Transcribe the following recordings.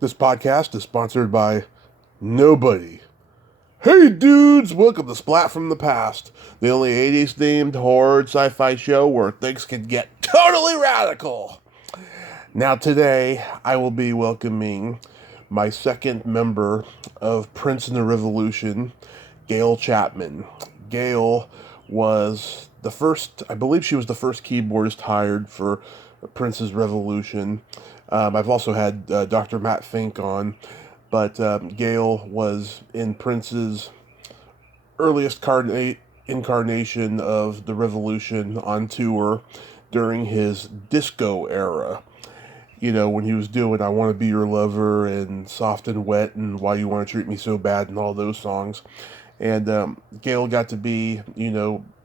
This podcast is sponsored by nobody. Hey dudes, welcome to Splat from the Past, the only 80s themed horror sci-fi show where things can get totally radical. Now today, I will be welcoming my second member of Prince and the Revolution, Gayle Chapman. Gayle was the first, I believe she was the first keyboardist hired for Prince's Revolution. I've also had Dr. Matt Fink on, but Gayle was in Prince's earliest incarnation of the Revolution on tour during his disco era. You know, when he was doing I Want to Be Your Lover and Soft and Wet and Why You Want to Treat Me So Bad and all those songs. And Gayle got to be,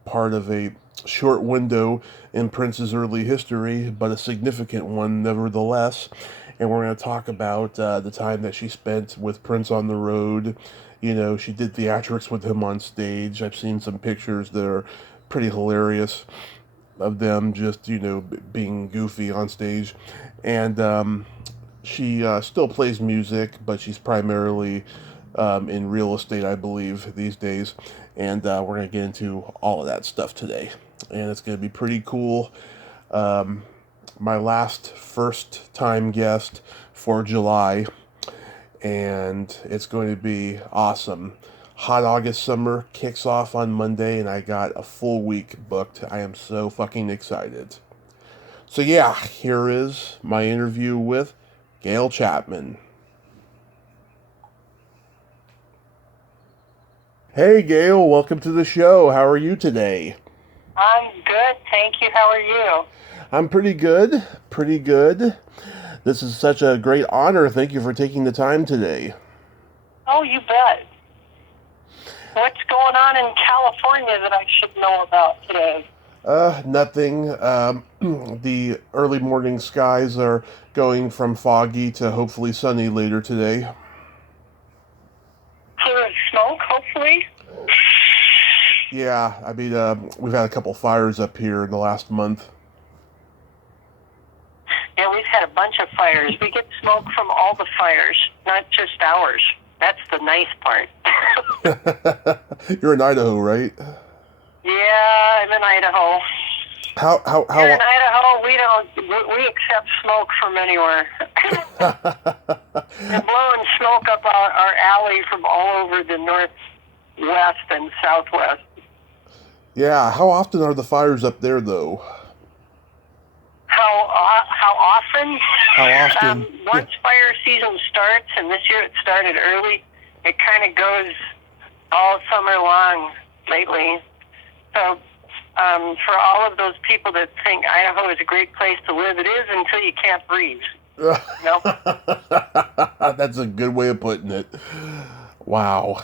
part of a short window in Prince's early history, but a significant one nevertheless. And we're going to talk about the time that she spent with Prince on the road. You know, she did theatrics with him on stage. I've seen some pictures that are pretty hilarious of them just, being goofy on stage. And she still plays music, but she's primarily in real estate, I believe, these days. And we're going to get into all of that stuff today. And it's going to be pretty cool. My last first time guest for July. And it's going to be awesome. Hot August summer kicks off on Monday, and I got a full week booked. I am so fucking excited. So yeah, here is my interview with Gayle Chapman. Hey Gayle, welcome to the show. How are you today? I'm good, thank you. How are you? I'm pretty good, pretty good. This is such a great honor. Thank you for taking the time today. Oh, you bet. What's going on in California that I should know about today? Nothing. The early morning skies are going from foggy to hopefully sunny later today. Clear of smoke, hopefully? Yeah, I mean, we've had a couple fires up here in the last month. Yeah, we've had a bunch of fires. We get smoke from all the fires, not just ours. That's the nice part. You're in Idaho, right? Yeah, I'm in Idaho. How? Here in Idaho, we accept smoke from anywhere. They're blowing smoke up our alley from all over the northwest and southwest. Yeah, how often are the fires up there, though? How often? How often? Once fire season starts, and this year it started early, it kind of goes all summer long lately. So for all of those people that think Idaho is a great place to live, it is until you can't breathe. Nope. That's a good way of putting it. Wow.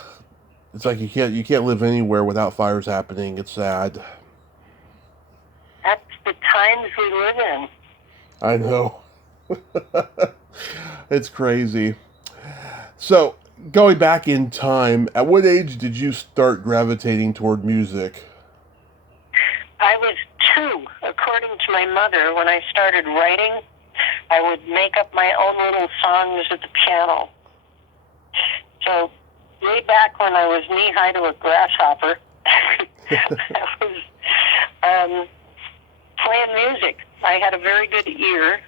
It's like you can't live anywhere without fires happening. It's sad. That's the times we live in. I know. It's crazy. So, going back in time, at what age did you start gravitating toward music? I was 2, according to my mother. When I started writing, I would make up my own little songs at the piano. So, way back when I was knee-high to a grasshopper, I was playing music. I had a very good ear,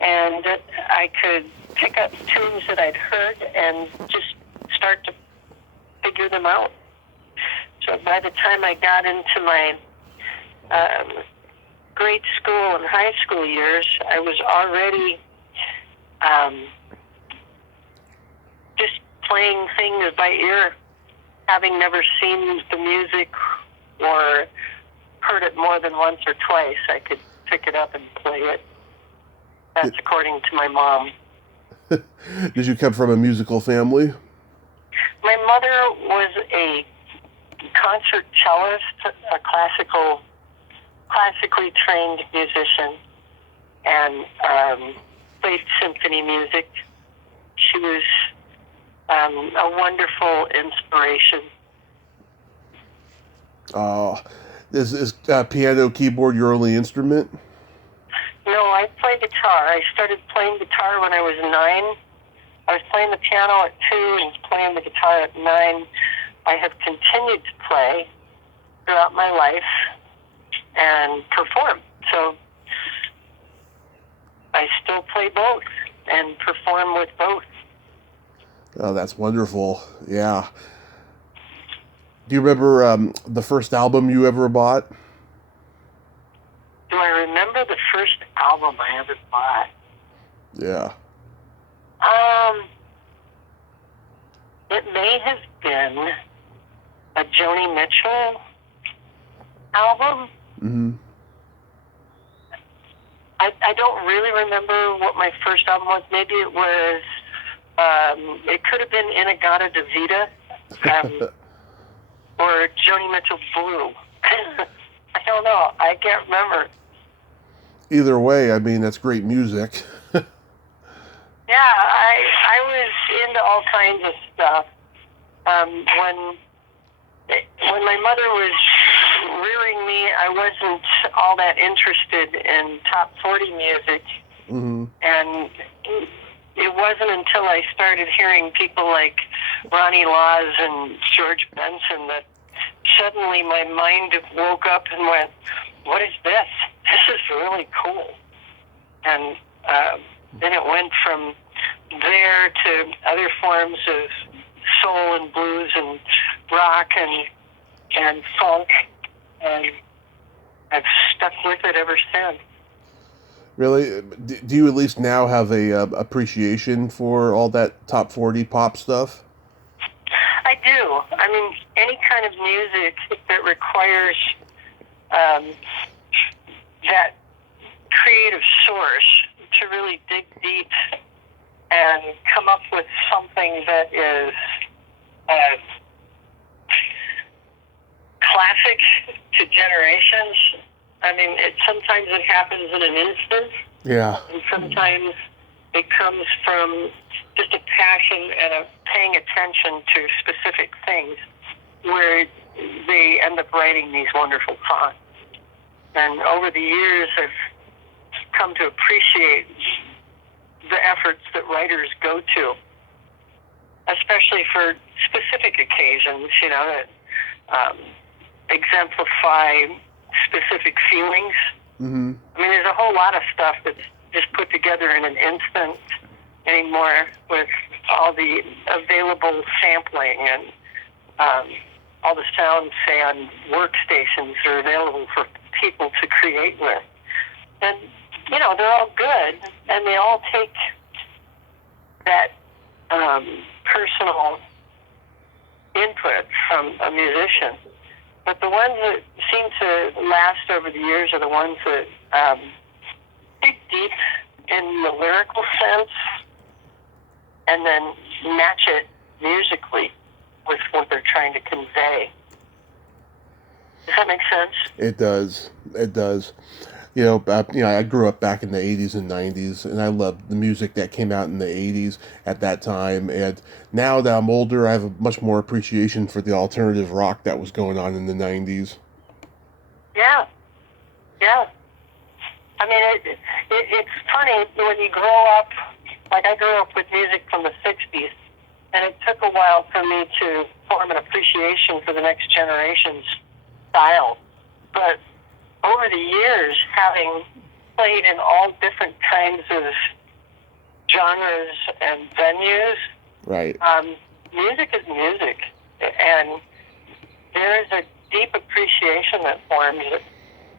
and I could pick up tunes that I'd heard and just start to figure them out. So by the time I got into my grade school and high school years, I was already just playing things by ear, having never seen the music or heard it more than once or twice. I could pick it up and play it. That's according to my mom. Did you come from a musical family? My mother was a concert cellist, a classically trained musician, and played symphony music. She was a wonderful inspiration. Is piano, keyboard your only instrument? No, I play guitar. I started playing guitar when I was 9, I was playing the piano at 2 and was playing the guitar at 9. I have continued to play throughout my life and perform. So I still play both and perform with both. Oh, that's wonderful. Yeah. Do you remember the first album you ever bought? Do I remember the first album I ever bought? Yeah. It may have been a Joni Mitchell album. Mm-hmm. I don't really remember what my first album was. Maybe it was, it could have been Inagata Davida, or Joni Mitchell Blue. I don't know. I can't remember. Either way, I mean, that's great music. Yeah, I was into all kinds of stuff. When my mother was rearing me, I wasn't all that interested in top 40 music. Mm-hmm. And it wasn't until I started hearing people like Ronnie Laws and George Benson that suddenly my mind woke up and went, what is this? This is really cool. And then it went from there to other forms of soul and blues and rock and funk, and I've stuck with it ever since. Really? Do you at least now have a appreciation for all that top 40 pop stuff? I do. I mean, any kind of music that requires that creative source to really dig deep and come up with something that is classic to generations. I mean, sometimes it happens in an instant. Yeah. And sometimes it comes from just a passion and a paying attention to specific things where they end up writing these wonderful songs. And over the years, I've come to appreciate the efforts that writers go to, especially for specific occasions, you know, that exemplify specific feelings. Mm-hmm. I mean, there's a whole lot of stuff that's just put together in an instant anymore with all the available sampling and all the sounds, say, on workstations are available for people to create with. And, you know, they're all good, and they all take that personal input from a musician. But the ones that seem to last over the years are the ones that dig deep in the lyrical sense and then match it musically with what they're trying to convey. Does that make sense? It does. It does. You know, I grew up back in the 80s and 90s, and I loved the music that came out in the 80s at that time. And now that I'm older, I have a much more appreciation for the alternative rock that was going on in the 90s. Yeah. Yeah. I mean, it's funny when you grow up, like I grew up with music from the 60s, and it took a while for me to form an appreciation for the next generation's style. But over the years, having played in all different kinds of genres and venues, Right. Music is music. And there is a deep appreciation that forms,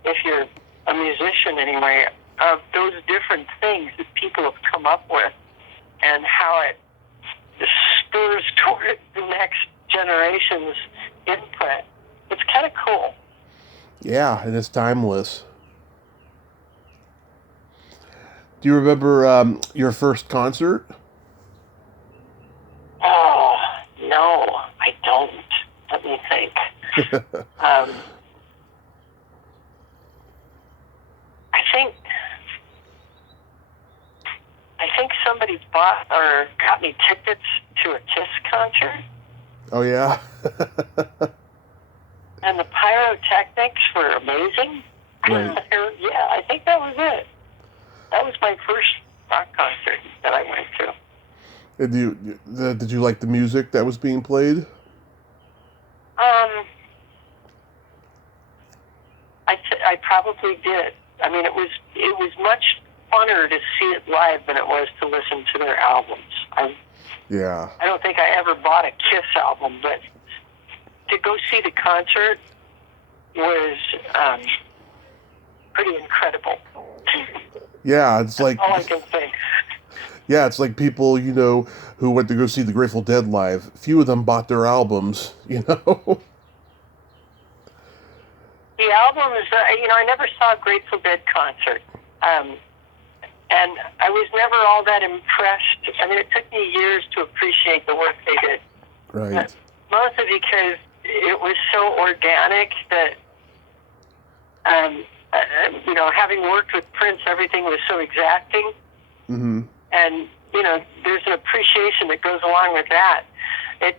if you're a musician anyway, of those different things that people have come up with and how it spurs toward the next generation's input. It's kind of cool. Yeah, and it's timeless. Do you remember your first concert? Oh, no, I don't. Let me think. I think somebody bought or got me tickets to a KISS concert. Oh, yeah? And the pyrotechnics were amazing. Right. Yeah, I think that was it. That was my first rock concert that I went to. And did you like the music that was being played? Um, I probably did. I mean, it was much funner to see it live than it was to listen to their albums. Yeah. I don't think I ever bought a Kiss album, but to go see the concert was pretty incredible. Yeah, it's like All I can think. yeah, it's like people who went to go see the Grateful Dead live. Few of them bought their albums. The album is, I never saw a Grateful Dead concert. And I was never all that impressed. I mean, it took me years to appreciate the work they did. Right. Mostly because it was so organic that, having worked with Prince, everything was so exacting. Mm-hmm. And, there's an appreciation that goes along with that. It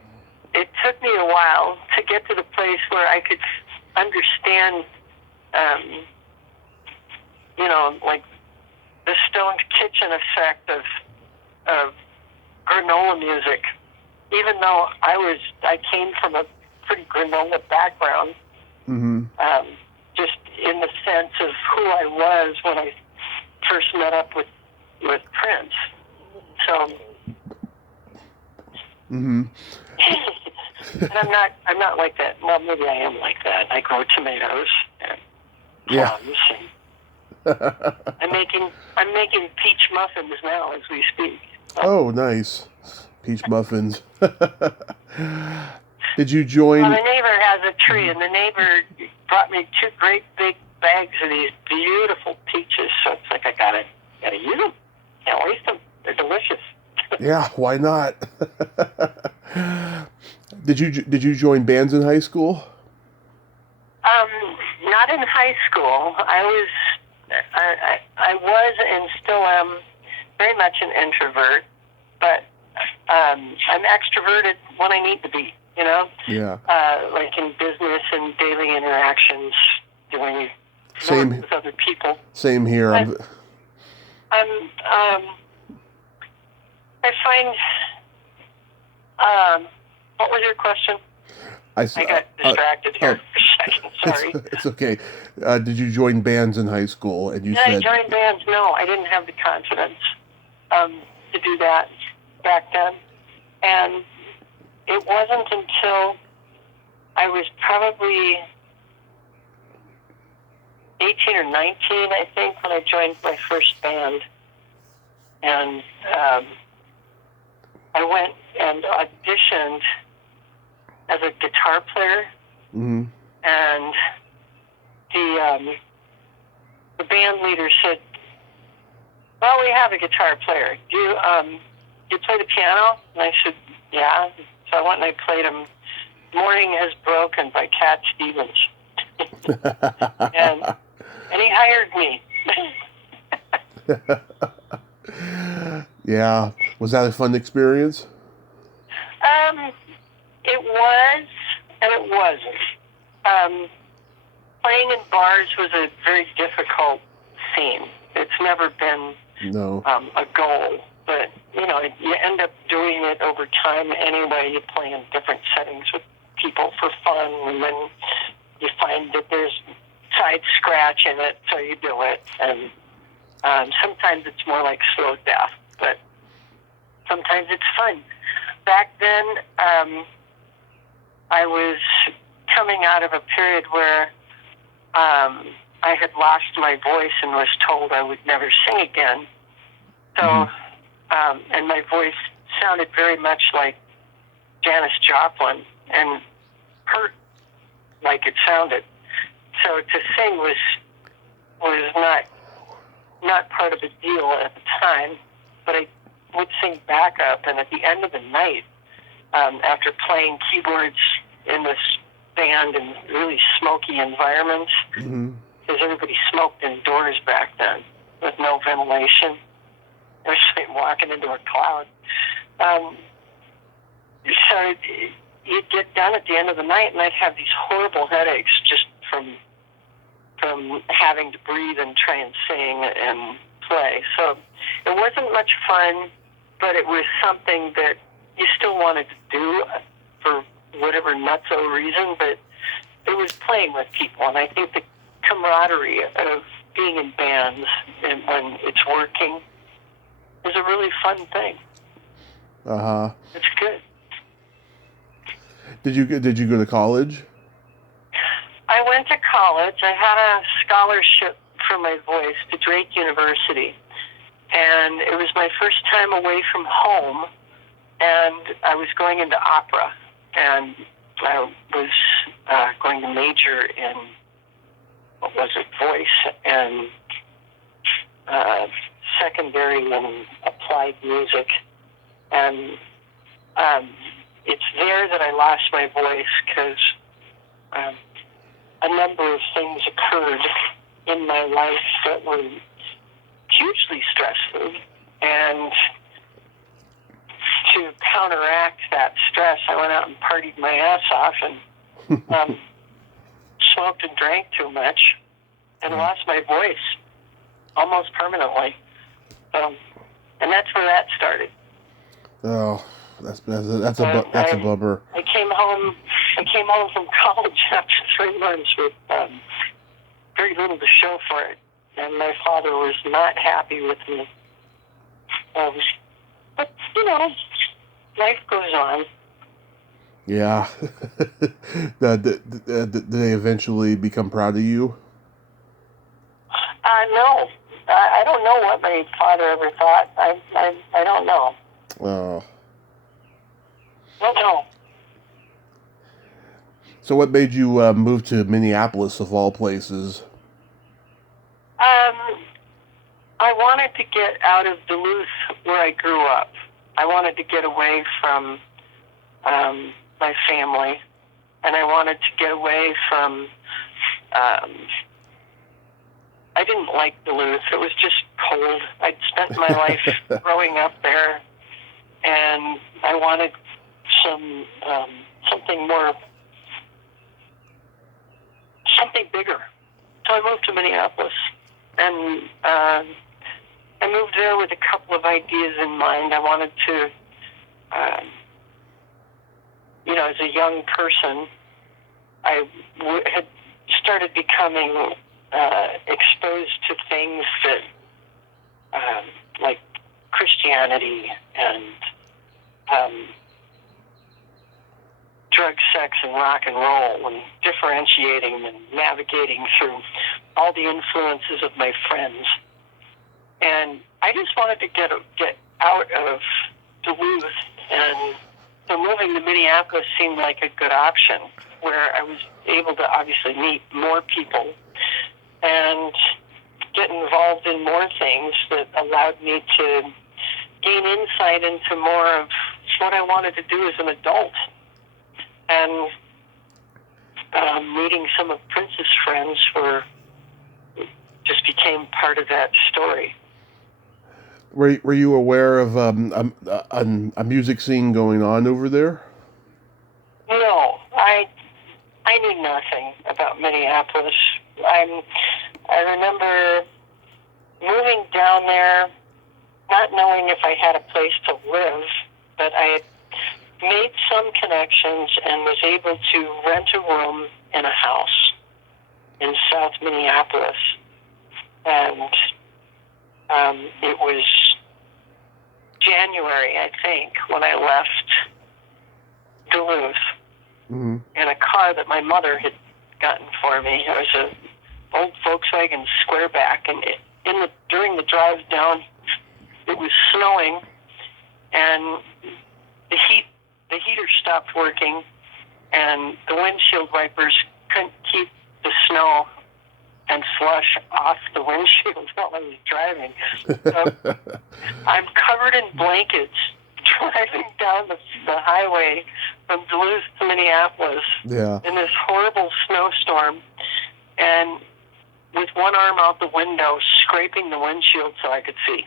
took me a while to get to the place where I could understand, like the stoned kitchen effect of granola music. Even though I came from a pretty granola background, Mm-hmm. just in the sense of who I was when I first met up with Prince. So, Mm-hmm. and I'm not like that. Well, maybe I am like that. I grow tomatoes and Yeah. plums. And I'm making peach muffins now as we speak. Oh, nice. Peach muffins. Did you join? Well, the neighbor has a tree, and the neighbor brought me 2 great big bags of these beautiful peaches. So it's like I gotta use them. Can't waste them. They're delicious. Yeah, why not? Did you join bands in high school? Not in high school. I was and still am very much an introvert, but I'm extroverted when I need to be. Yeah. Like in business and daily interactions, doing Same. work with other people. Same here. I find. What was your question? I got distracted here for a second. Sorry. It's okay. Did you join bands in high school? And you Did said I join bands? No, I didn't have the confidence to do that back then, and it wasn't until I was probably 18 or 19, I think, when I joined my first band. And I went and auditioned as a guitar player. Mm-hmm. And the band leader said, well, we have a guitar player. Do you play the piano? And I said, yeah. So I went and I played him Morning Has Broken by Cat Stevens. and he hired me. Yeah. Was that a fun experience? It was, and it wasn't. Playing in bars was a very difficult scene. It's never been No. a goal, but you end up doing it over time anyway. You play in different settings with people for fun, and then you find that there's side scratch in it, so you do it. And sometimes it's more like slow death, but sometimes it's fun. Back then, I was coming out of a period where I had lost my voice and was told I would never sing again. So, and my voice sounded very much like Janis Joplin and hurt like it sounded. So to sing was not part of the deal at the time, but I would sing backup, and at the end of the night, after playing keyboards in this band in really smoky environments, because everybody smoked indoors back then with no ventilation. It was like walking into a cloud. So you'd get done at the end of the night, and I'd have these horrible headaches just from having to breathe and try and sing and play. So it wasn't much fun. but it was something that you still wanted to do for whatever nutso reason, but it was playing with people, and I think the camaraderie of being in bands and when it's working is a really fun thing. Uh-huh. It's good. Did you go to college? I went to college. I had a scholarship for my voice to Drake University, and it was my first time away from home, and I was going into opera, and I was going to major in, what was it, voice, and secondary in applied music, and it's there that I lost my voice because a number of things occurred in my life that were hugely stressful, and to counteract that stress, I went out and partied my ass off and smoked and drank too much and lost my voice almost permanently. And that's where that started. Oh, that's a bummer. I came home from college after 3 months with very little to show for it, and my father was not happy with me. But you know, life goes on. Yeah. Did they eventually become proud of you? No, I don't know what my father ever thought. I don't know. Oh. Don't know. So what made you move to Minneapolis, of all places? I wanted to get out of Duluth, where I grew up. I wanted to get away from my family, and I wanted to get away from... I didn't like Duluth. It was just cold. I'd spent my life growing up there, and I wanted something more, something bigger. So I moved to Minneapolis, and I moved there with a couple of ideas in mind. I wanted to, as a young person, I had started becoming exposed to things that, like Christianity and drug, sex, and rock and roll, and differentiating and navigating through all the influences of my friends. And I just wanted to get out of Duluth, and so moving to Minneapolis seemed like a good option, where I was able to obviously meet more people and get involved in more things that allowed me to gain insight into more of what I wanted to do as an adult. And meeting some of Prince's friends just became part of that story. Were you aware of a music scene going on over there? No, I knew nothing about Minneapolis. I remember moving down there, not knowing if I had a place to live, but I had made some connections and was able to rent a room in a house in South Minneapolis. And it was January, I think, when I left Duluth in a car that my mother had gotten for me. It was an old Volkswagen Squareback, and during the drive down, it was snowing, and the heater stopped working, and the windshield wipers couldn't keep the snow and slush off the windshield while I was driving. So I'm covered in blankets driving down the highway from Duluth to Minneapolis in this horrible snowstorm, and with one arm out the window, scraping the windshield so I could see.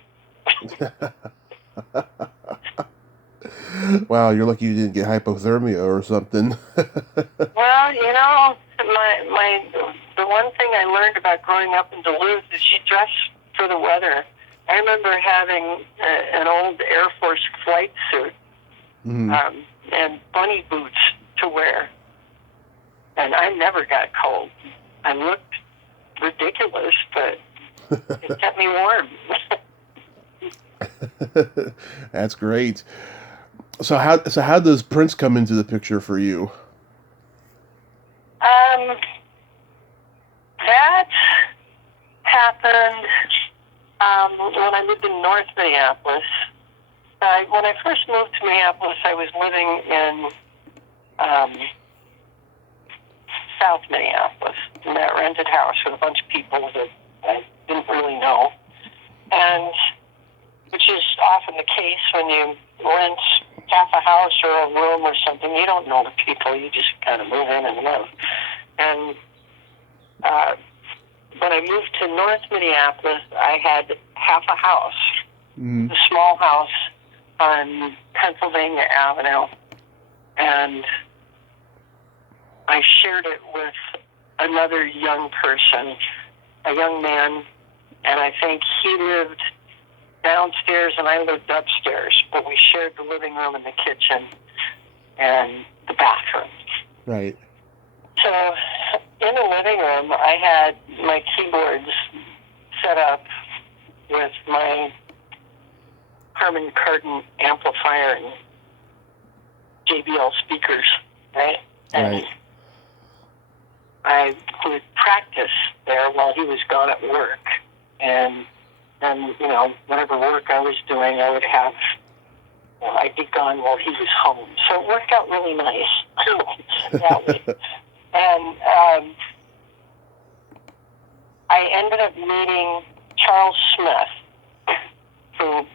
Wow, you're lucky you didn't get hypothermia or something. Well, the one thing I learned about growing up in Duluth is you dress for the weather. I remember having an old Air Force flight suit and bunny boots to wear, and I never got cold. I looked ridiculous, but it kept me warm. That's great. So how does Prince come into the picture for you? That happened when I lived in North Minneapolis. When I first moved to Minneapolis, I was living in South Minneapolis in that rented house with a bunch of people that I didn't really know, and which is often the case when you rent half a house or a room or something. You don't know the people. You just kind of move in and live. And when I moved to North Minneapolis, I had half a house, a small house on Pennsylvania Avenue, and I shared it with another young person, a young man, and I think he lived downstairs and I lived upstairs, but we shared the living room and the kitchen and the bathroom. Right. So in the living room, I had my keyboards set up with my Harman Kardon amplifier and JBL speakers, right? And Right. I would practice there while he was gone at work. And then, whatever work I was doing, I would have, I'd be gone while he was home. So it worked out really nice that way. And I ended up meeting Charles Smith, who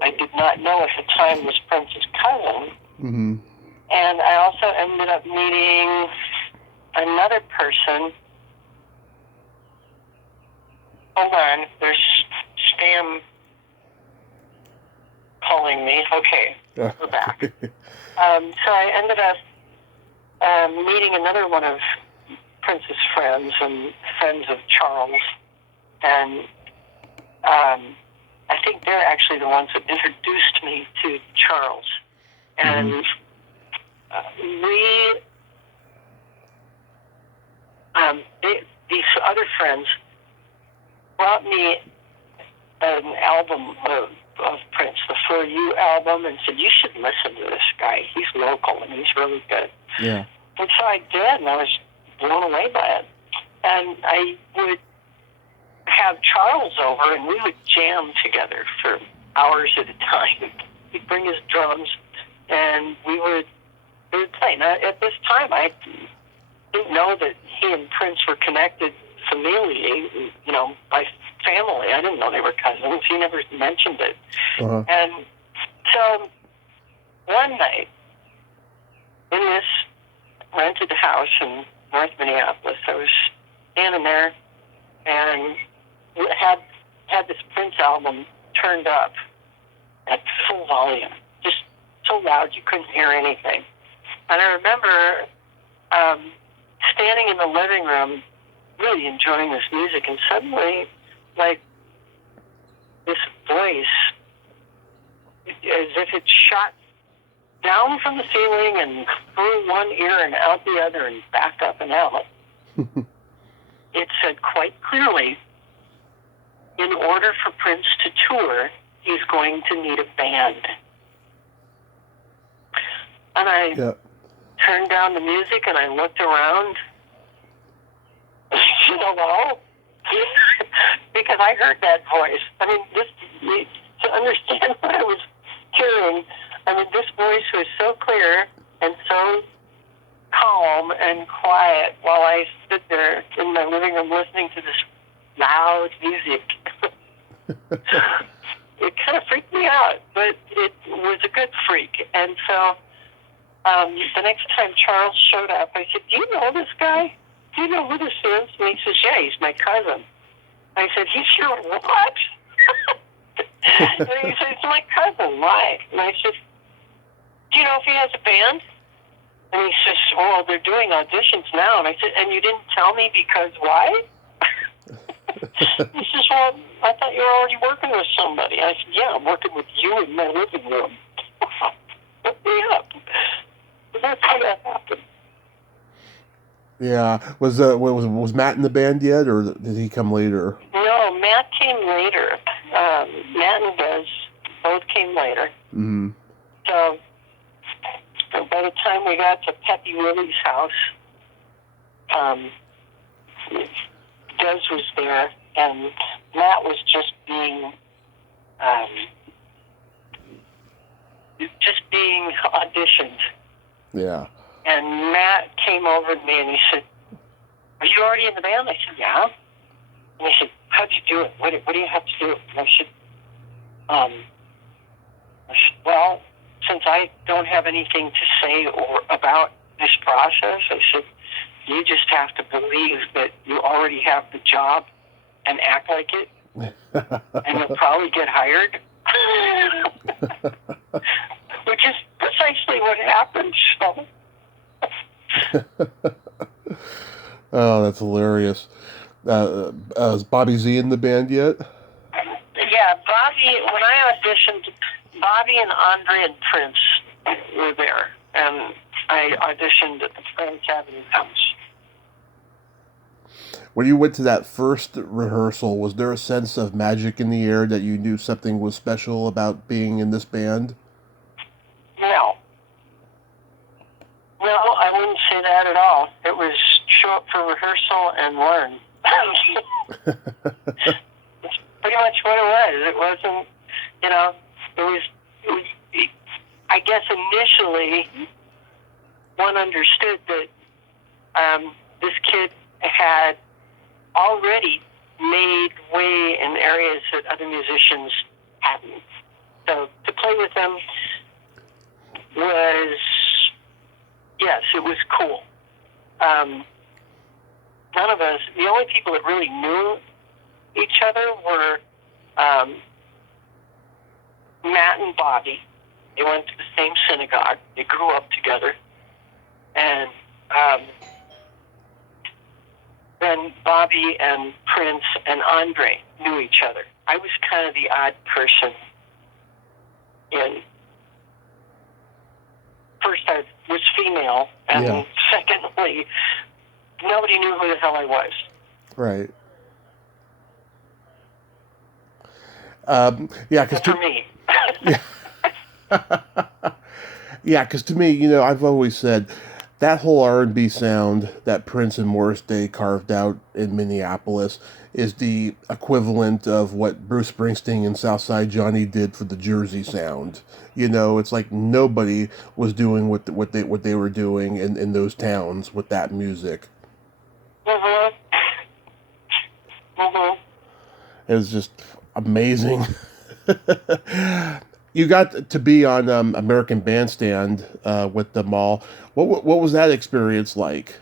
I did not know at the time was Prince's cousin. Mm-hmm. And I also ended up meeting another person. Hold on, there's spam calling me. Okay, we're back. So I ended up meeting another one of Prince's friends and friends of Charles. And I think they're actually the ones that introduced me to Charles. And these other friends brought me an album of Prince, the For You album, and said, you should listen to this guy. He's local and he's really good. Yeah. And so I did, and I was blown away by it. And I would have Charles over, and we would jam together for hours at a time. He'd bring his drums, and we would play. Now, at this time, I didn't know that he and Prince were connected familially, by family. I didn't know they were cousins. He never mentioned it. Uh-huh. And so one night, in this rented house in North Minneapolis, I was standing there and had this Prince album turned up at full volume, just so loud you couldn't hear anything. And I remember standing in the living room, really enjoying this music, and suddenly, like, this voice, as if it shot down from the ceiling and through one ear and out the other and back up and out. It said quite clearly, in order for Prince to tour, he's going to need a band. And I turned down the music and I looked around. Hello? Because I heard that voice. I mean, to understand what I was hearing, this voice was so clear and so calm and quiet while I stood there in my living room listening to this loud music. It kind of freaked me out, but it was a good freak. And so the next time Charles showed up, I said, do you know this guy? Do you know who this is? And he says, yeah, he's my cousin. I said, he's your what? And he said, it's my cousin. Why? And I said, do you know if he has a band? And he says, well, they're doing auditions now. And I said, and you didn't tell me because why? He says, well, I thought you were already working with somebody. I said, yeah, I'm working with you in my living room. Put me up. So that's how that happened. Yeah. Was Matt in the band yet, or did he come later? No, Matt came later. Matt and Des both came later. Mm-hmm. So by the time we got to Peppy Willie's house, Des was there, and Matt was just being auditioned. Yeah. And Matt came over to me and he said, "Are you already in the band?" I said, "Yeah." And he said, "How'd you do it? What do you have to do?" And I said, "Well, since I don't have anything to say or about this process," I said, "you just have to believe that you already have the job and act like it, and you'll probably get hired." Which is precisely what happened. So. Oh, that's hilarious. Is Bobby Z in the band yet? Yeah, Bobby, when I auditioned, Bobby and Andre and Prince were there, and I auditioned at the France Avenue house. When you went to that first rehearsal, was there a sense of magic in the air that you knew something was special about being in this band? No. No, I wouldn't say that at all. It was show up for rehearsal and learn. It's pretty much what it was. It wasn't, it was I guess initially one understood that this kid had already made way in areas that other musicians hadn't. So to play with them was, yes, it was cool. None of us, the only people that really knew each other were Matt and Bobby. They went to the same synagogue. They grew up together. And then Bobby and Prince and Andre knew each other. I was kind of the odd person in. First, I was female, and secondly, nobody knew who the hell I was. Right. Because for me. Yeah, because to me, I've always said that whole R&B sound that Prince and Morris Day carved out in Minneapolis is the equivalent of what Bruce Springsteen and Southside Johnny did for the Jersey sound. It's like nobody was doing what they were doing in those towns with that music. Mm-hmm. Mm-hmm. It was just amazing. You got to be on American Bandstand with them all. What was that experience like?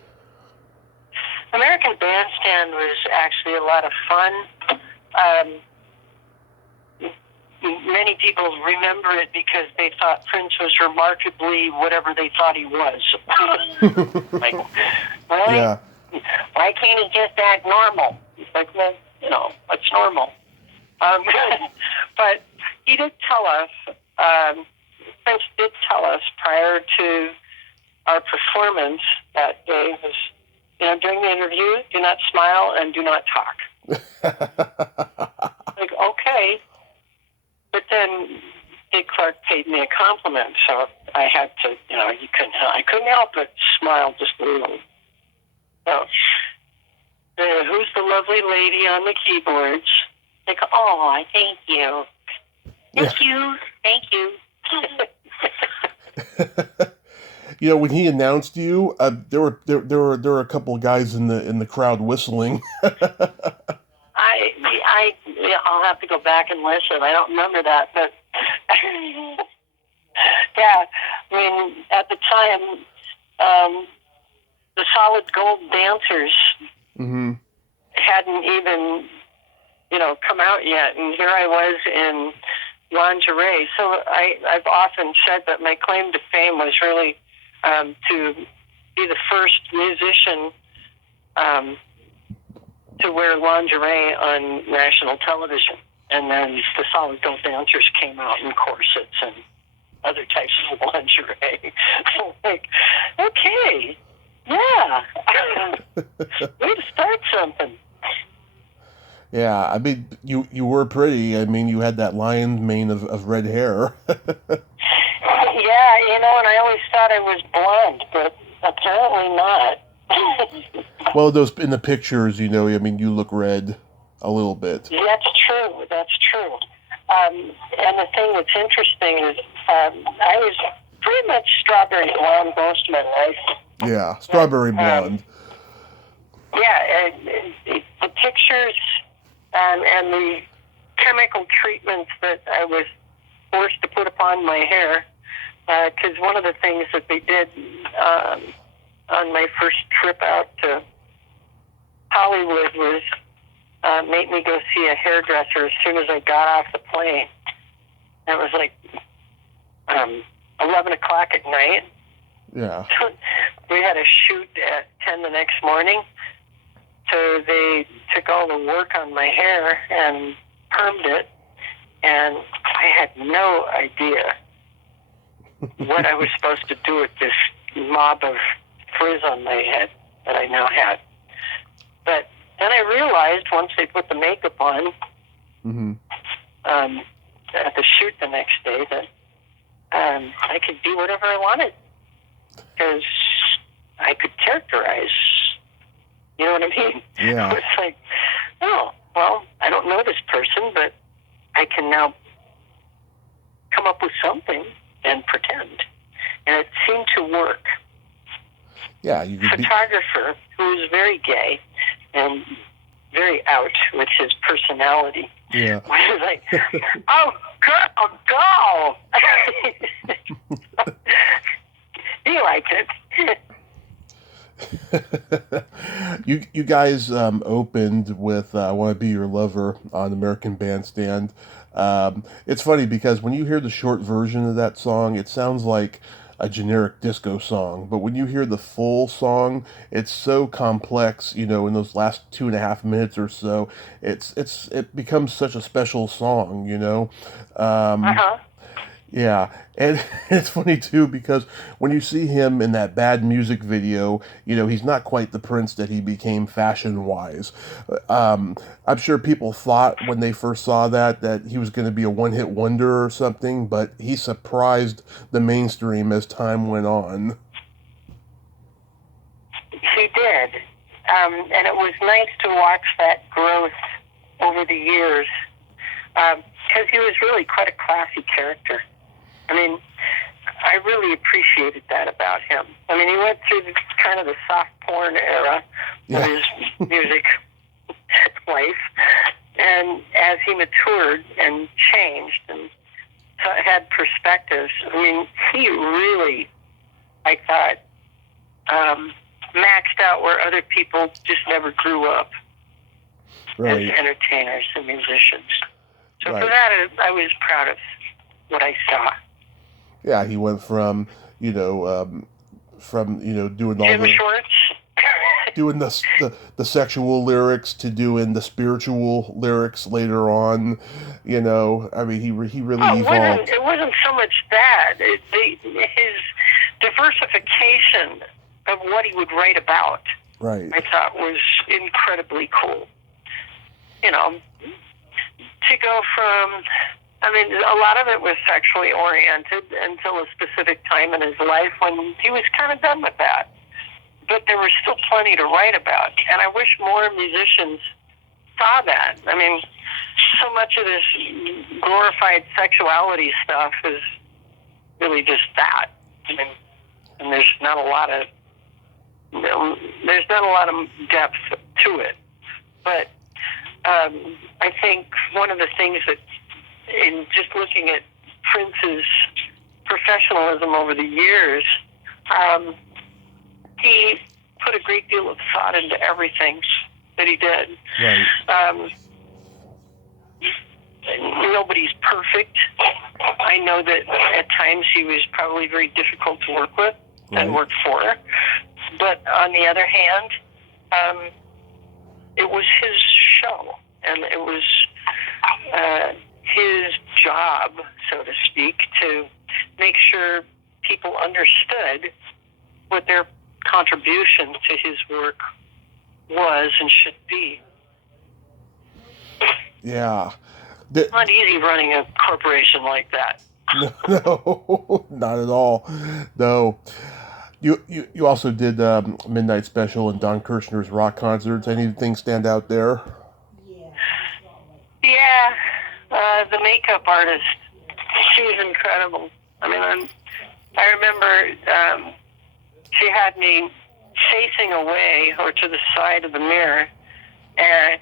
American Bandstand was actually a lot of fun. Many people remember it because they thought Prince was remarkably whatever they thought he was. Like, really? Yeah. Why can't he just act normal? It's like, well, it's normal. But he did tell us, Prince did tell us prior to our performance that day was, during the interview, do not smile and do not talk. Like, okay. But then Dick Clark paid me a compliment, so I had to, I couldn't help but smile just a little. So, who's the lovely lady on the keyboards? Like, oh, thank you. Thank you. Thank you. When he announced you, there were a couple of guys in the crowd whistling. I'll have to go back and listen. I don't remember that, but yeah. I mean, at the time, the Solid Gold dancers mm-hmm. hadn't even, come out yet, and here I was in lingerie. So I've often said that my claim to fame was really to be the first musician to wear lingerie on national television. And then the Solid Gold dancers came out in corsets and other types of lingerie. Like, okay, yeah. Way to start something. Yeah, I mean, you were pretty. I mean, you had that lion's mane of red hair. Yeah, and I always thought I was blonde, but apparently not. Well, those in the pictures, I mean, you look red a little bit. That's true. That's true. And the thing that's interesting is I was pretty much strawberry blonde most of my life. Yeah, strawberry blonde. Yeah, the pictures and the chemical treatments that I was forced to put upon my hair, because one of the things that they did on my first trip out to Hollywood was make me go see a hairdresser as soon as I got off the plane. It was like 11 o'clock at night. Yeah. We had a shoot at 10 the next morning. So they took all the work on my hair and permed it. And I had no idea what I was supposed to do with this mob of frizz on my head that I now had. But then I realized once they put the makeup on at the shoot the next day that I could do whatever I wanted because I could characterize. You know what I mean? Yeah. It's like, oh, well, I don't know this person, but I can now come up with something and pretend. And it seemed to work. Yeah, you could photographer who was very gay and very out with his personality. Yeah. Was like, oh, girl, go! He liked it. You guys opened with "I Want to Be Your Lover" on American Bandstand. It's funny because when you hear the short version of that song, it sounds like a generic disco song, but when you hear the full song, it's so complex. In those last 2.5 minutes or so, it becomes such a special song. Yeah, and it's funny too because when you see him in that Bad Music video, he's not quite the Prince that he became fashion-wise. I'm sure people thought when they first saw that he was going to be a one-hit wonder or something, but he surprised the mainstream as time went on. He did, and it was nice to watch that growth over the years because he was really quite a classy character. I mean, I really appreciated that about him. I mean, he went through kind of the soft porn era of his music life, and as he matured and changed and had perspectives, I mean, he really, I thought, maxed out where other people just never grew up as entertainers and musicians. So for that, I was proud of what I saw. Yeah, he went from doing all Jim Shorts. doing the sexual lyrics to doing the spiritual lyrics later on. I mean, he really evolved. It wasn't so much that. His diversification of what he would write about, I thought was incredibly cool. To go from, I mean, a lot of it was sexually oriented until a specific time in his life when he was kind of done with that. But there was still plenty to write about. And I wish more musicians saw that. I mean, so much of this glorified sexuality stuff is really just that. I mean, and there's not a lot of depth to it. But I think one of the things that, in just looking at Prince's professionalism over the years, he put a great deal of thought into everything that he did. Right. Nobody's perfect. I know that at times he was probably very difficult to work with and work for. But on the other hand, it was his show, and it was his job, so to speak, to make sure people understood what their contribution to his work was and should be. Yeah. It's not easy running a corporation like that. No, not at all. No. You also did Midnight Special and Don Kirshner's rock concerts. Anything stand out there? Yeah, the makeup artist, she was incredible. I mean, I remember she had me facing away or to the side of the mirror, and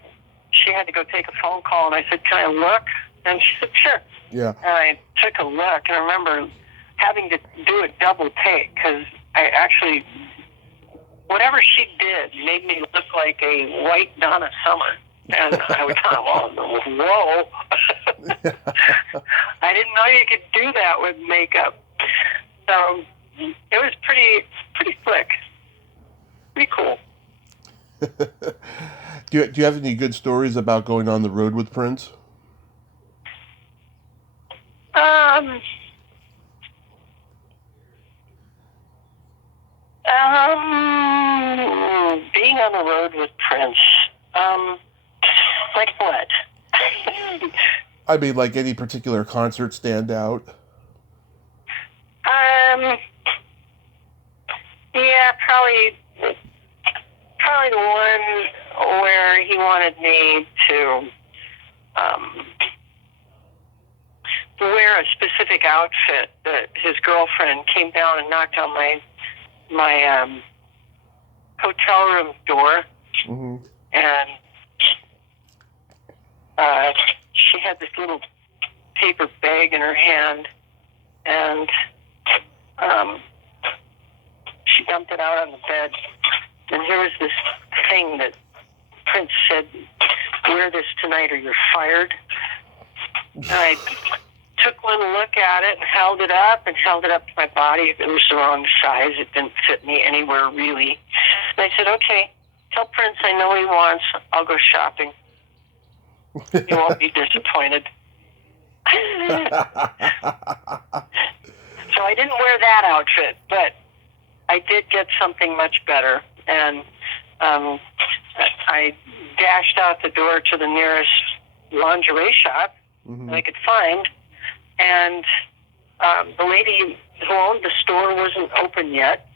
she had to go take a phone call, and I said, "Can I look?" And she said, "Sure." Yeah. And I took a look, and I remember having to do a double take because I actually, whatever she did made me look like a white Donna Summer. And I was kind of, whoa. I didn't know you could do that with makeup. So it was pretty slick. Pretty cool. Do you have any good stories about going on the road with Prince? Being on the road with Prince. Like what? I mean, like any particular concert stand out? Yeah, probably the one where he wanted me to wear a specific outfit that his girlfriend came down and knocked on my hotel room door, Mm-hmm. and she had this little paper bag in her hand, and she dumped it out on the bed, and here was this thing that Prince said, "Wear this tonight or you're fired." And I took one look at it and held it up to my body. It was the wrong size. It didn't fit me anywhere really. And I said, "Okay, tell Prince I know he wants. I'll go shopping. You won't be disappointed." So I didn't wear that outfit, but I did get something much better. And I dashed out the door to the nearest lingerie shop that I could find. And the lady who owned the store wasn't open yet.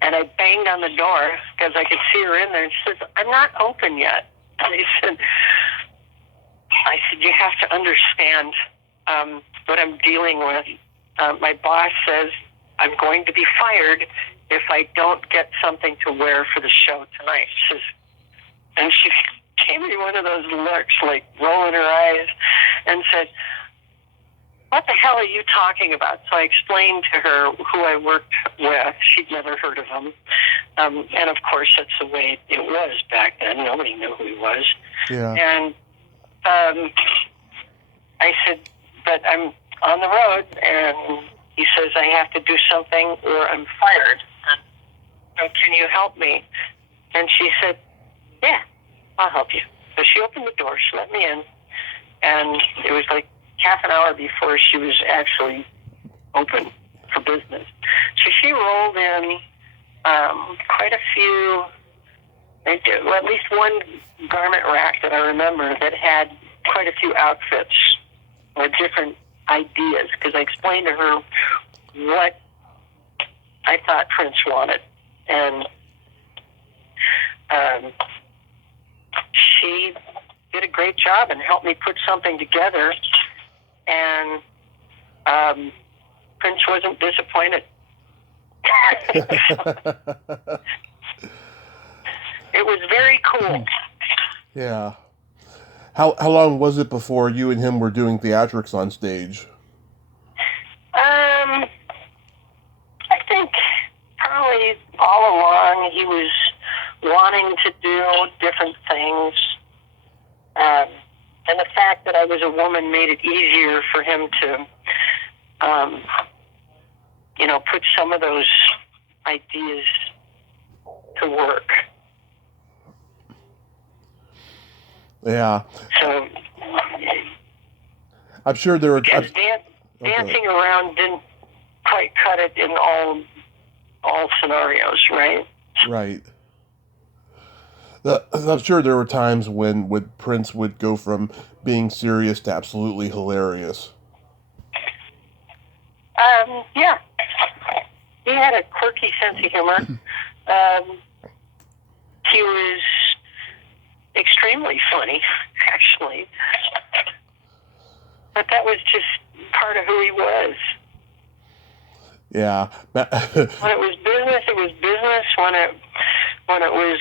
And I banged on the door because I could see her in there. And she says, "I'm not open yet." And I said, "You have to understand what I'm dealing with. My boss says I'm going to be fired if I don't get something to wear for the show tonight." She says, and she gave me one of those looks, like rolling her eyes, and said, "What the hell are you talking about?" So I explained to her who I worked with. She'd never heard of him. And of course, that's the way it was back then. Nobody knew who he was. Yeah. And I said, "But I'm on the road," and he says, "I have to do something or I'm fired. And can you help me?" And she said, "Yeah, I'll help you." So she opened the door, she let me in, and it was like half an hour before she was actually open for business. So she rolled in quite a few, well, at least one garment rack that I remember that had quite a few outfits or different ideas, because I explained to her what I thought Prince wanted. And she did a great job and helped me put something together. And Prince wasn't disappointed. It was very cool. Yeah. How long was it before you and him were doing theatrics on stage? I think probably all along he was wanting to do different things. And the fact that I was a woman made it easier for him to, put some of those ideas to work. Yeah. So, I'm sure there were. because dancing around didn't quite cut it in all scenarios, right? Right. I'm sure there were times when Prince would go from being serious to absolutely hilarious. Yeah, he had a quirky sense of humor. Um, he was extremely funny, actually, but that was just part of who he was. Yeah. When it was business, it was business. When it was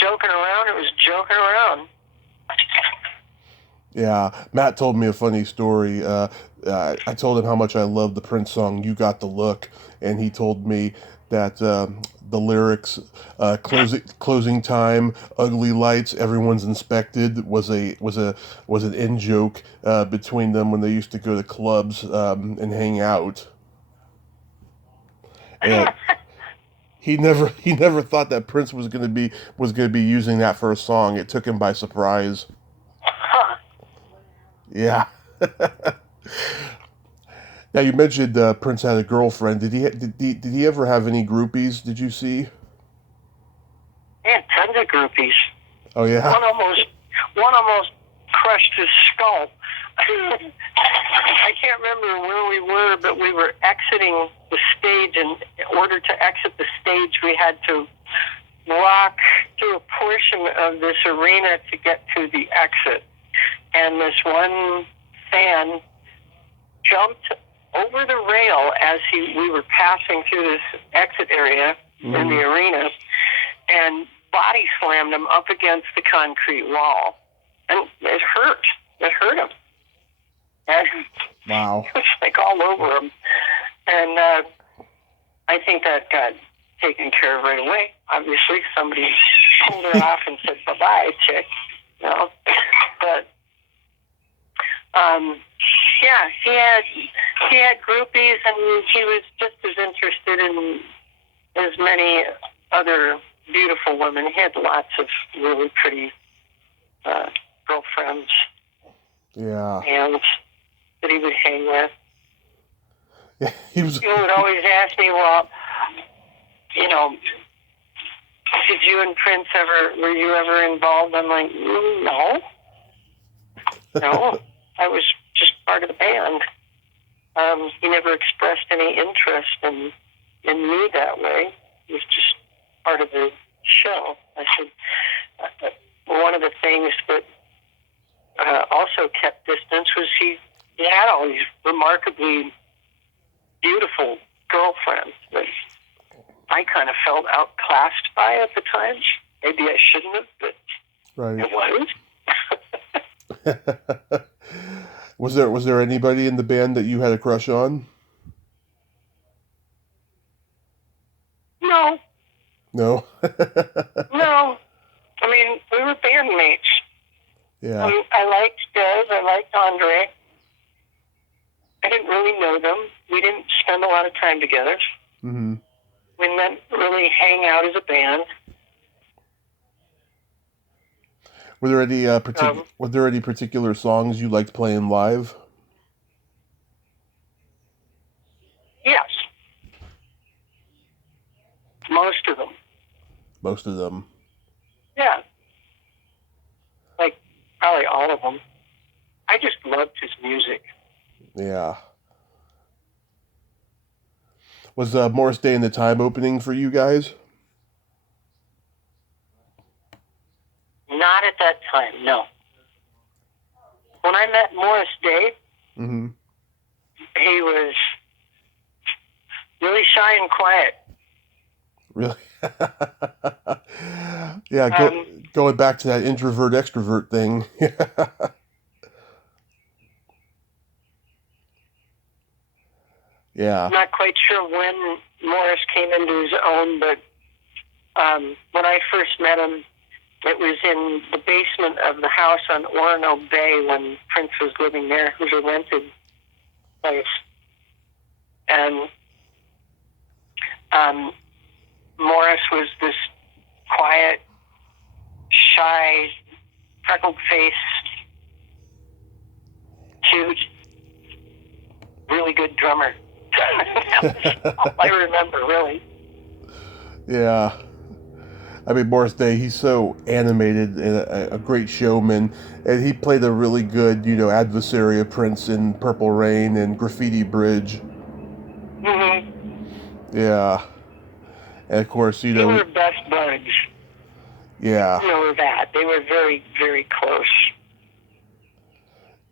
joking around, it was joking around. Yeah, Matt told me a funny story. I told him how much I love the Prince song "You Got the Look," and he told me that the lyrics "closing time, ugly lights, everyone's inspected" was an in joke between them when they used to go to clubs and hang out. And he never thought that Prince was gonna be using that for a song. It took him by surprise. Huh. Yeah. Now you mentioned Prince had a girlfriend. Did he ever have any groupies? Did you see? He had tons of groupies. Oh yeah. One almost crushed his skull. I can't remember where we were, but we were exiting the stage, and in order to exit the stage, we had to walk through a portion of this arena to get to the exit. And this one fan jumped over the rail as we were passing through this exit area in the arena, and body slammed him up against the concrete wall. And it hurt. It hurt him. And Wow. it was like all over him. And I think that got taken care of right away. Obviously, somebody pulled her off and said, "Bye-bye, chick." You know? But, yeah, he had groupies, and he was just as interested in as many other beautiful women. He had lots of really pretty girlfriends. Yeah. And that he would hang with. Yeah, he was. He would always ask me, well, you know, did you and Prince were you ever involved? I'm like, no. No, I was just part of the band. He never expressed any interest in me that way. He was just part of the show. I said, one of the things that also kept distance was he had all these remarkably beautiful girlfriends that I kind of felt outclassed by at the time. Maybe I shouldn't have, but Right. it was. Was there anybody in the band that you had a crush on? No. No. No. I mean, we were bandmates. Yeah. I liked Des. I liked Andre. I didn't really know them. We didn't spend a lot of time together. Mm-hmm. We didn't really hang out as a band. Were there any particular songs you liked playing live? Yes. Most of them. Most of them. Yeah. Like, probably all of them. I just loved his music. Yeah. Was Morris Day and the Time opening for you guys? Not at that time, no. When I met Morris Day, Mm-hmm. he was really shy and quiet. Really? Yeah, going back to that introvert extrovert thing. Yeah. I'm not quite sure when Morris came into his own, but when I first met him, it was in the basement of the house on Orono Bay when Prince was living there. It was a rented place. And Morris was this quiet, shy freckled face, huge, really good drummer. That's all I remember, really. Yeah. I mean, Morris Day, he's so animated and a great showman, and he played a really good, adversary of Prince in Purple Rain and Graffiti Bridge. Mm-hmm. Yeah. And of course, They were best buds. yeah. You know that. They were very, very close.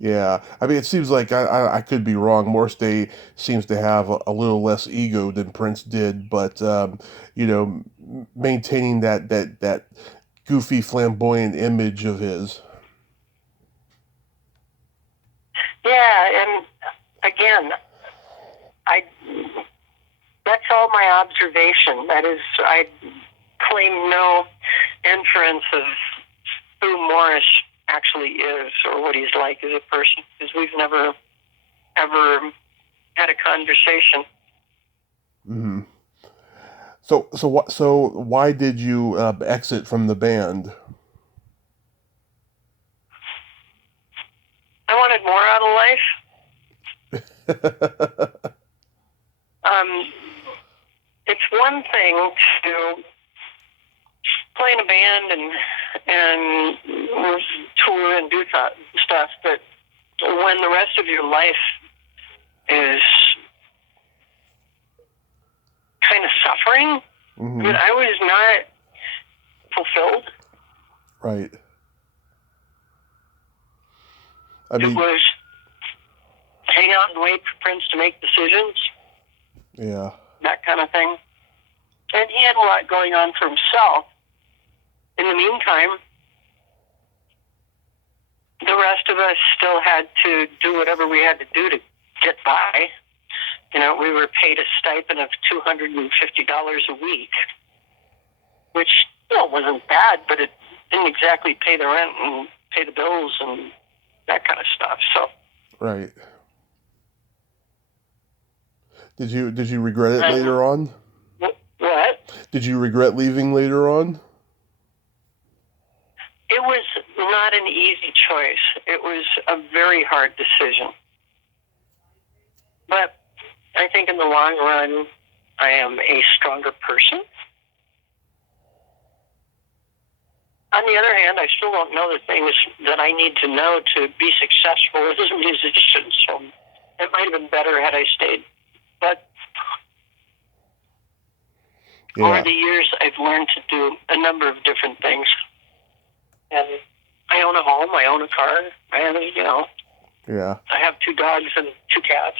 Yeah, I mean, it seems like I could be wrong. Morris Day seems to have a little less ego than Prince did, but maintaining that goofy, flamboyant image of his. Yeah, and again, that's all my observation. That is, I claim no inference of who Morris actually is or what he's like as a person, because we've never ever had a conversation. Mm-hmm. So why did you exit from the band? I wanted more out of life. It's one thing to play in a band and tour and do stuff, but when the rest of your life is kind of suffering, Mm-hmm. I mean, I was not fulfilled. Right. It was hang out and wait for Prince to make decisions. Yeah. That kind of thing. And he had a lot going on for himself. In the meantime, the rest of us still had to do whatever we had to do to get by. We were paid a stipend of $250 a week, which wasn't bad, but it didn't exactly pay the rent and pay the bills and that kind of stuff. So. Right. Did you regret it later on? What? Did you regret leaving later on? It was not an easy choice. It was a very hard decision. But I think in the long run, I am a stronger person. On the other hand, I still don't know the things that I need to know to be successful as a musician, so it might have been better had I stayed. But over the years, I've learned to do a number of different things. And I own a home, I own a car, Yeah. I have 2 dogs and 2 cats.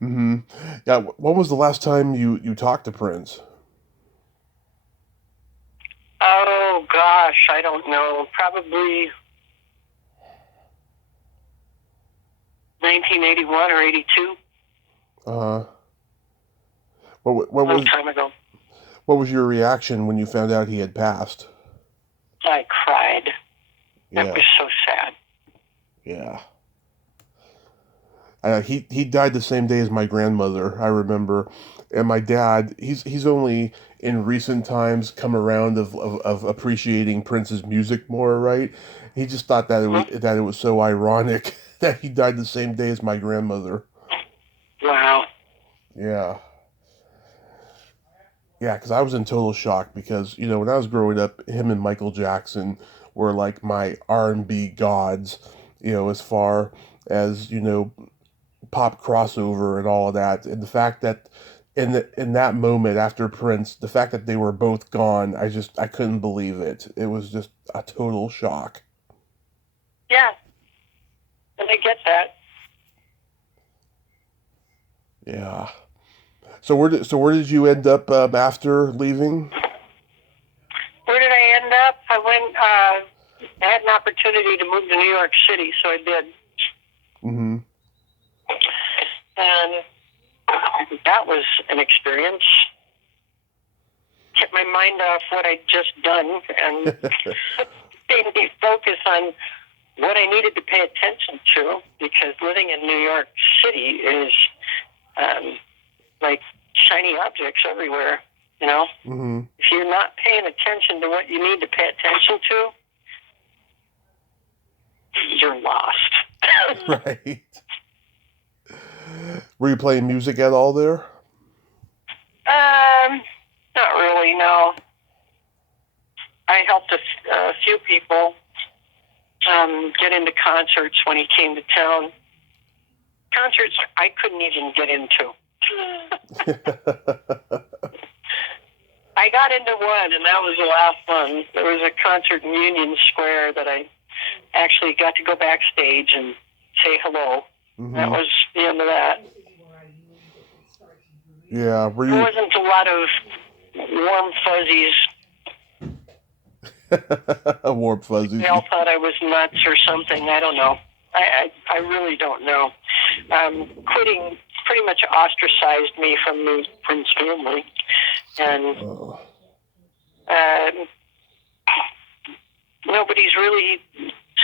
Mm-hmm. Yeah. When was the last time you talked to Prince? Oh, gosh, I don't know. Probably 1981 or 82. What Long time ago. What was your reaction when you found out he had passed? I cried. Yeah. It was so sad. Yeah. He died the same day as my grandmother, I remember. And my dad, he's only in recent times come around of appreciating Prince's music more, right? He just thought that it was so ironic that he died the same day as my grandmother. Wow. Yeah. Yeah, because I was in total shock because, when I was growing up, him and Michael Jackson were like my R&B gods, as far as, pop crossover and all of that. And the fact that in that moment after Prince, the fact that they were both gone, I couldn't believe it. It was just a total shock. Yeah. And I get that. Yeah. So where did you end up after leaving? Where did I end up? I had an opportunity to move to New York City, so I did. Mm-hmm. And that was an experience. Kept my mind off what I'd just done and made me focus on what I needed to pay attention to, because living in New York City is like shiny objects everywhere. You know, Mm-hmm. if you're not paying attention to what you need to pay attention to, you're lost. Right. Were you playing music at all there? Not really, no. I helped a few people get into concerts when he came to town. Concerts I couldn't even get into. I got into one, and that was the last one. There was a concert in Union Square that I actually got to go backstage and say hello. Mm-hmm. That was the end of that. Yeah, were you? There wasn't a lot of warm fuzzies. Warm fuzzies. They all thought I was nuts or something. I don't know. I really don't know. Quitting pretty much ostracized me from his family, and nobody's really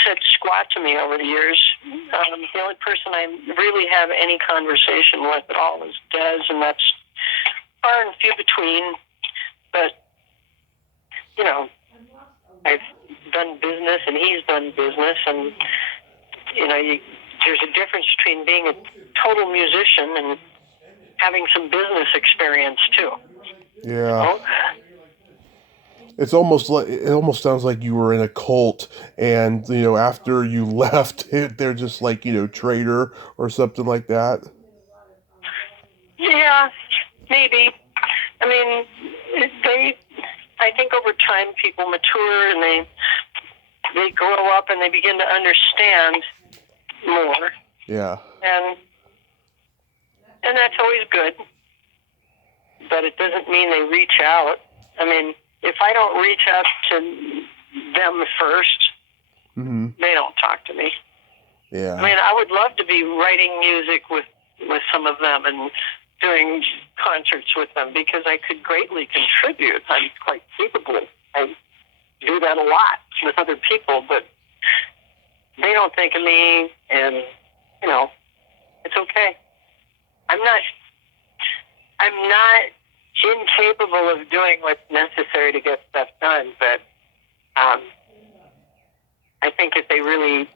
said squat to me over the years. The only person I really have any conversation with at all is Des, and that's far and few between. But you know, I've done business, and he's done business, and you know, there's a difference between being a total musician and having some business experience too. Yeah. You know? It almost sounds like you were in a cult, and you know, after you left, they're just like, you know, traitor or something like that. Yeah, maybe. I mean, I think over time people mature and they grow up and they begin to understand more. Yeah. And that's always good. But it doesn't mean they reach out. I mean, if I don't reach out to them first, Mm-hmm. they don't talk to me. Yeah. I mean, I would love to be writing music with some of them and doing concerts with them because I could greatly contribute. I'm quite capable. I do that a lot with other people, but they don't think of me, and, you know, it's okay. I'm not incapable of doing what's necessary to get stuff done, but I think if they really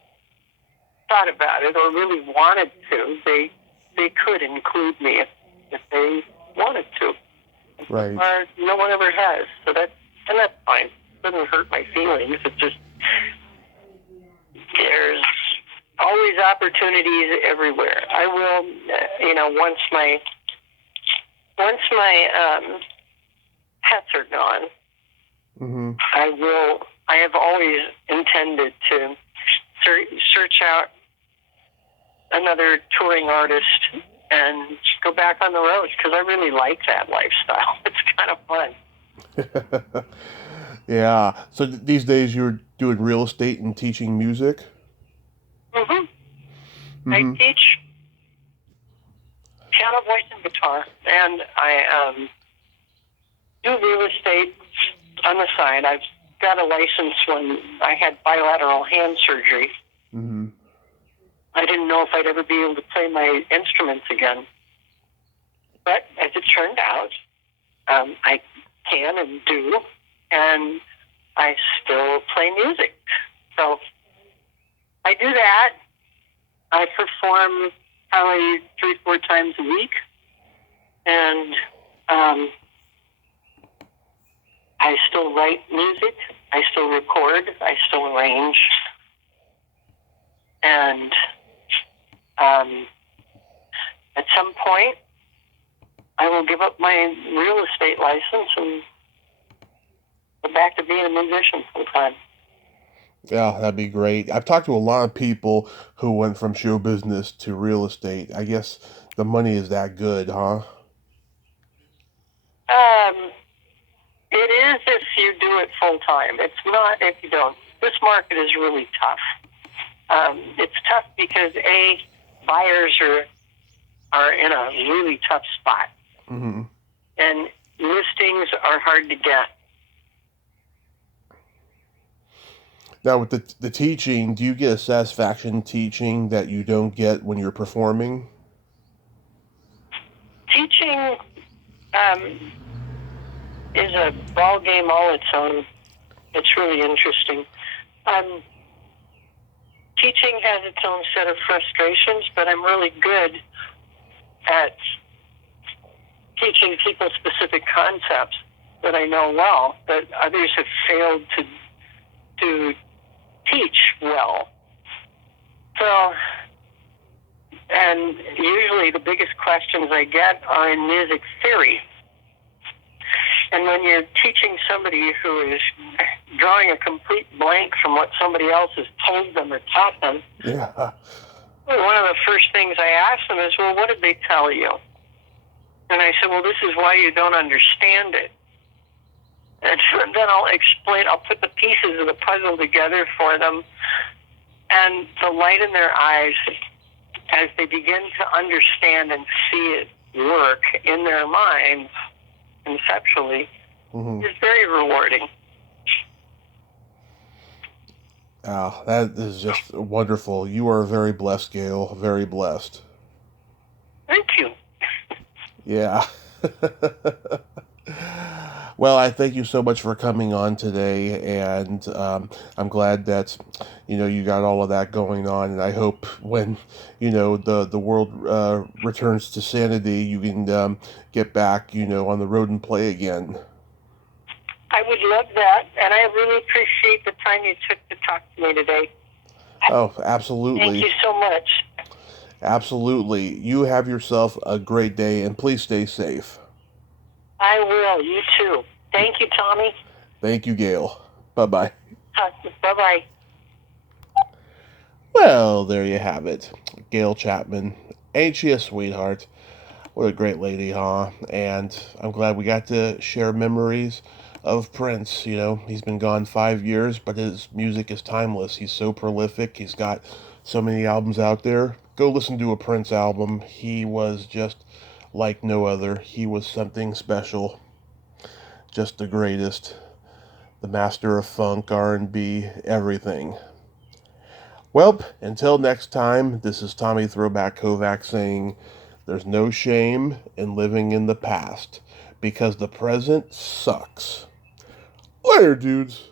thought about it or really wanted to, they could include me if they wanted to. Right. Or no one ever has, so that's fine. It doesn't hurt my feelings. It just, there's always opportunities everywhere. I will, you know, once my pets are gone, Mm-hmm. I have always intended to search out another touring artist and go back on the road because I really like that lifestyle. It's kind of fun. Yeah. So these days you're doing real estate and teaching music? Mm-hmm. I teach piano, voice, and guitar, and I do real estate on the side. I've got a license when I had bilateral hand surgery. Mm-hmm. I didn't know if I'd ever be able to play my instruments again. But as it turned out, I can and do, and I still play music. So I do that. I perform probably 3-4 times a week, and I still write music. I still record. I still arrange. And at some point, I will give up my real estate license and go back to being a musician full time. Yeah, that'd be great. I've talked to a lot of people who went from show business to real estate. I guess the money is that good, huh? It is if you do it full time. It's not if you don't. This market is really tough. It's tough because buyers are in a really tough spot, Mm-hmm. and listings are hard to get. Now, with the teaching, do you get a satisfaction teaching that you don't get when you're performing? Teaching, is a ball game all its own. It's really interesting. Teaching has its own set of frustrations, but I'm really good at teaching people specific concepts that I know well, that others have failed to teach well. So, and usually the biggest questions I get are in music theory. And when you're teaching somebody who is drawing a complete blank from what somebody else has told them or taught them, Yeah. one of the first things I ask them is, well, what did they tell you? And I said, well, this is why you don't understand it. And then I'll put the pieces of the puzzle together for them, and the light in their eyes as they begin to understand and see it work in their minds conceptually is very rewarding. Oh, that is just wonderful. You are very blessed, Gayle. Very blessed. Thank you. Yeah. Well, I thank you so much for coming on today, and I'm glad that you got all of that going on. And I hope when the world returns to sanity, you can get back on the road and play again. I would love that, and I really appreciate the time you took to talk to me today. Oh, absolutely. Thank you so much. Absolutely. You have yourself a great day, and please stay safe. I will. You too. Thank you, Tommy. Thank you, Gayle. Bye-bye. Bye-bye. Well, there you have it. Gayle Chapman. Ain't she a sweetheart? What a great lady, huh? And I'm glad we got to share memories of Prince. He's been gone 5 years, but his music is timeless. He's so prolific. He's got so many albums out there. Go listen to a Prince album. He was just like no other. He was something special. Just the greatest. The master of funk, R&B, everything. Well, until next time, this is Tommy Throwback Kovac saying, there's no shame in living in the past, because the present sucks. Later, dudes.